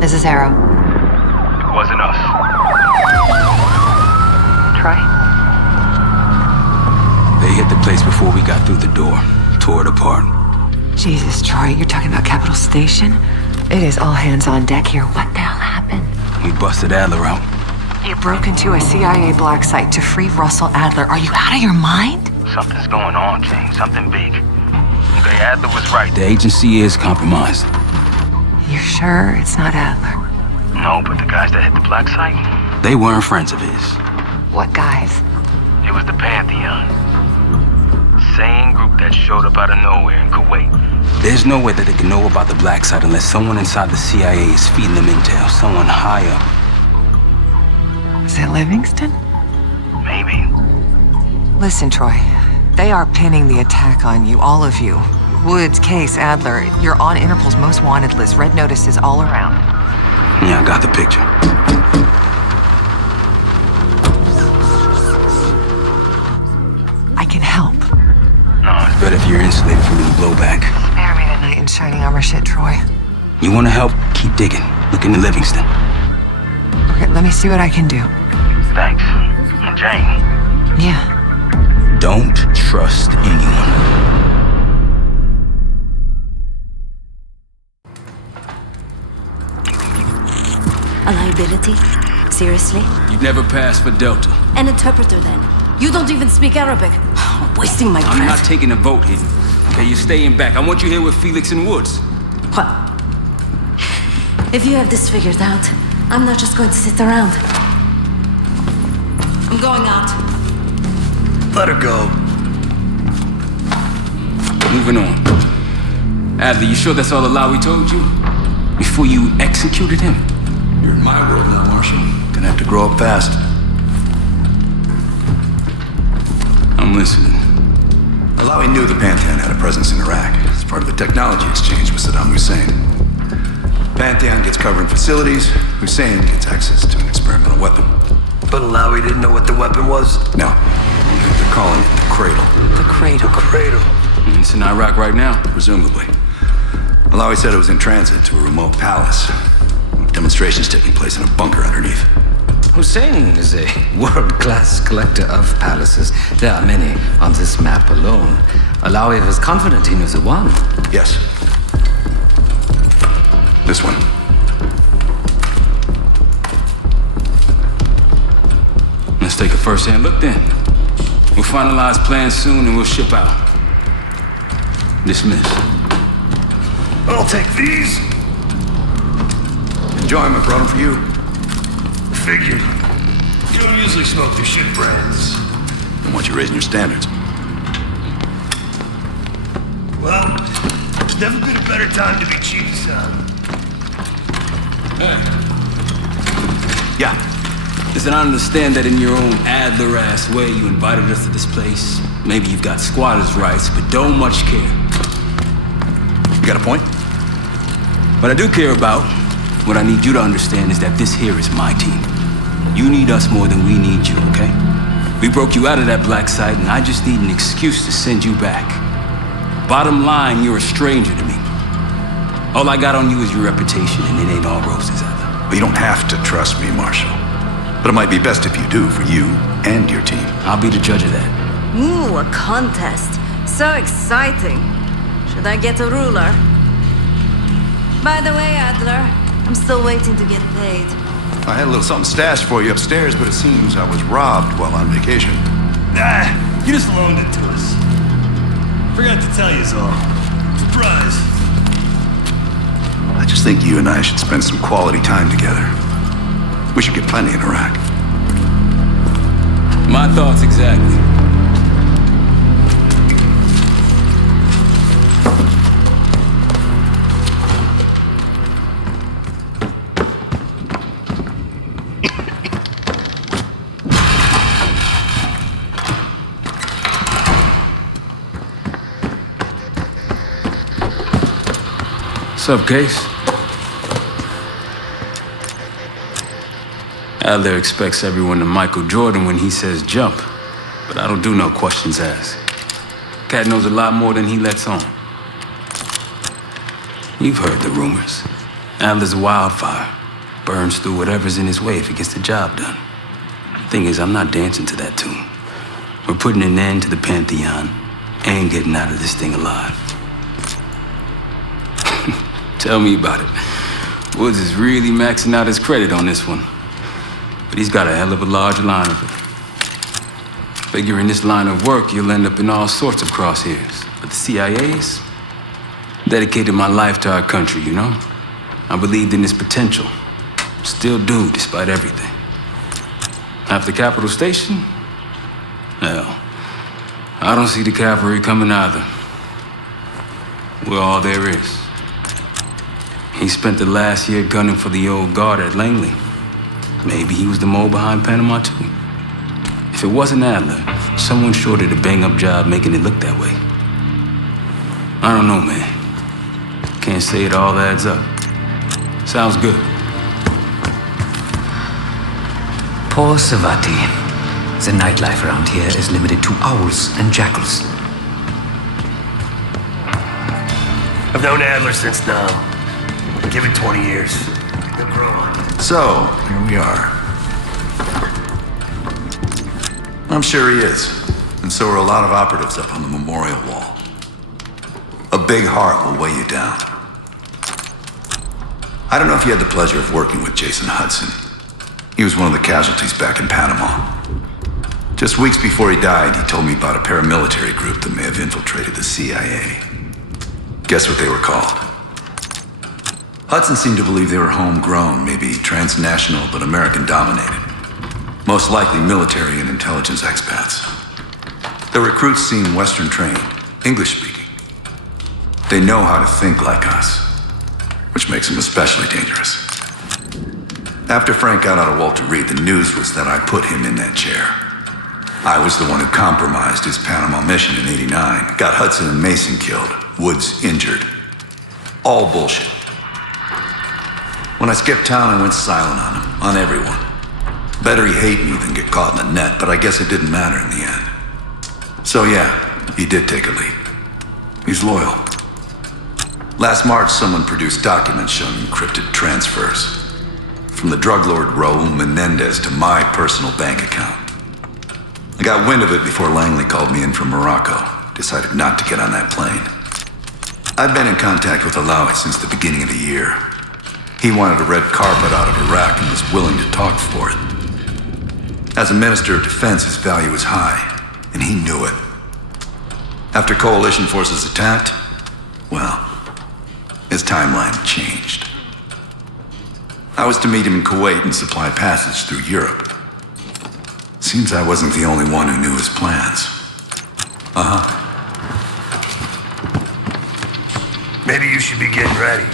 This is Arrow. It wasn't us. Troy? They hit the place before we got through the door. Tore it apart. Jesus, Troy, you're talking about Capitol Station? It is all hands on deck here. What the hell happened? We busted Adler out. You broke into a CIA black site to free Russell Adler. Are you out of your mind? Something's going on, James. Something big. Okay, Adler was right. The agency is compromised. You're sure it's not Adler? No, but the guys that hit the black site? They weren't friends of his. What guys? It was the Pantheon. Same group that showed up out of nowhere in Kuwait. There's no way that they can know about the black site unless someone inside the CIA is feeding them intel. Someone high up. Is it Livingston? Maybe. Listen, Troy. They are pinning the attack on you, all of you. Woods, Case, Adler. You're on Interpol's most wanted list. Red notices all around. Yeah, I got the picture. I can help. No, it's But if you're insulated from any blowback. Spare me the knight in shining armor shit, Troy. You want to help? Keep digging. Look into Livingston. Okay, let me see what I can do. Thanks. And Jane. Yeah. Don't trust anyone. A liability? Seriously? You'd never pass for Delta. An interpreter then? You don't even speak Arabic. I'm wasting my breath. I'm not taking a vote here. Okay, you're staying back. I want you here with Felix and Woods. What? If you have this figured out, I'm not just going to sit around. I'm going out. Let her go. Moving on. Adler, you sure that's all the lie we told you? Before you executed him? You're in my world now, Marshal. Gonna have to grow up fast. I'm listening. Alawi knew the Pantheon had a presence in Iraq. It's part of the technology exchange with Saddam Hussein. Pantheon gets covering facilities. Hussein gets access to an experimental weapon. But Alawi didn't know what the weapon was? No. They're calling it the Cradle. The cradle. Cradle. It's in Iraq right now. Presumably. Alawi said it was in transit to a remote palace. Demonstrations taking place in a bunker underneath. Hussein is a world-class collector of palaces. There are many on this map alone. Alawi was confident he knew the one. Yes. This one. Let's take a first-hand look then. We'll finalize plans soon and we'll ship out. Dismiss. I'll take these. Enjoyment brought them for you. Figured. You don't usually smoke the shit brands. Don't want you raising your standards. Well, there's never been a better time to be cheap, son. Yeah. Listen, I understand that in your own Adler-ass way you invited us to this place. Maybe you've got squatters' rights, but don't much care. You got a point? What I do care about, what I need you to understand is that this here is my team. You need us more than we need you, okay? We broke you out of that black site, and I just need an excuse to send you back. Bottom line, you're a stranger to me. All I got on you is your reputation, and it ain't all roses, Adler. Well, you don't have to trust me, Marshal. But it might be best if you do for you and your team. I'll be the judge of that. Ooh, a contest. So exciting. Should I get a ruler? By the way, Adler, I'm still waiting to get paid. I had a little something stashed for you upstairs, but it seems I was robbed while on vacation. Nah, you just loaned it to us. Forgot to tell you all. Surprise. I just think you and I should spend some quality time together. We should get plenty in Iraq. My thoughts exactly. What's up, Case? Adler expects everyone to Michael Jordan when he says jump, but I don't do no questions asked. Cat knows a lot more than he lets on. You've heard the rumors. Adler's a wildfire. Burns through whatever's in his way if he gets the job done. Thing is, I'm not dancing to that tune. We're putting an end to the Pantheon and getting out of this thing alive. Tell me about it. Woods is really maxing out his credit on this one. But he's got a hell of a large line of it. Figure in this line of work, you'll end up in all sorts of crosshairs. But the CIA's dedicated my life to our country, you know? I believed in its potential. Still do, despite everything. After Capital Station? Hell, I don't see the cavalry coming either. We're all there is. He spent the last year gunning for the old guard at Langley. Maybe he was the mole behind Panama, too. If it wasn't Adler, someone sure did a bang-up job making it look that way. I don't know, man. Can't say it all adds up. Sounds good. Poor Savati. The nightlife around here is limited to owls and jackals. I've known Adler since now. Give it 20 years. He'll grow on. So, here we are. I'm sure he is. And so are a lot of operatives up on the memorial wall. A big heart will weigh you down. I don't know if you had the pleasure of working with Jason Hudson. He was one of the casualties back in Panama. Just weeks before he died, he told me about a paramilitary group that may have infiltrated the CIA. Guess what they were called? Hudson seemed to believe they were homegrown, maybe transnational, but American-dominated. Most likely military and intelligence expats. The recruits seem Western-trained, English-speaking. They know how to think like us, which makes them especially dangerous. After Frank got out of Walter Reed, the news was that I put him in that chair. I was the one who compromised his Panama mission in '89, got Hudson and Mason killed, Woods injured. All bullshit. When I skipped town, I went silent on him, on everyone. Better he hate me than get caught in the net, but I guess it didn't matter in the end. So yeah, he did take a lead. He's loyal. Last March, someone produced documents showing encrypted transfers. From the drug lord Raul Menendez to my personal bank account. I got wind of it before Langley called me in from Morocco. Decided not to get on that plane. I've been in contact with Alawi since the beginning of the year. He wanted a red carpet out of Iraq and was willing to talk for it. As a minister of defense, his value was high, and he knew it. After coalition forces attacked, well, his timeline changed. I was to meet him in Kuwait and supply passage through Europe. Seems I wasn't the only one who knew his plans. Maybe you should be getting ready.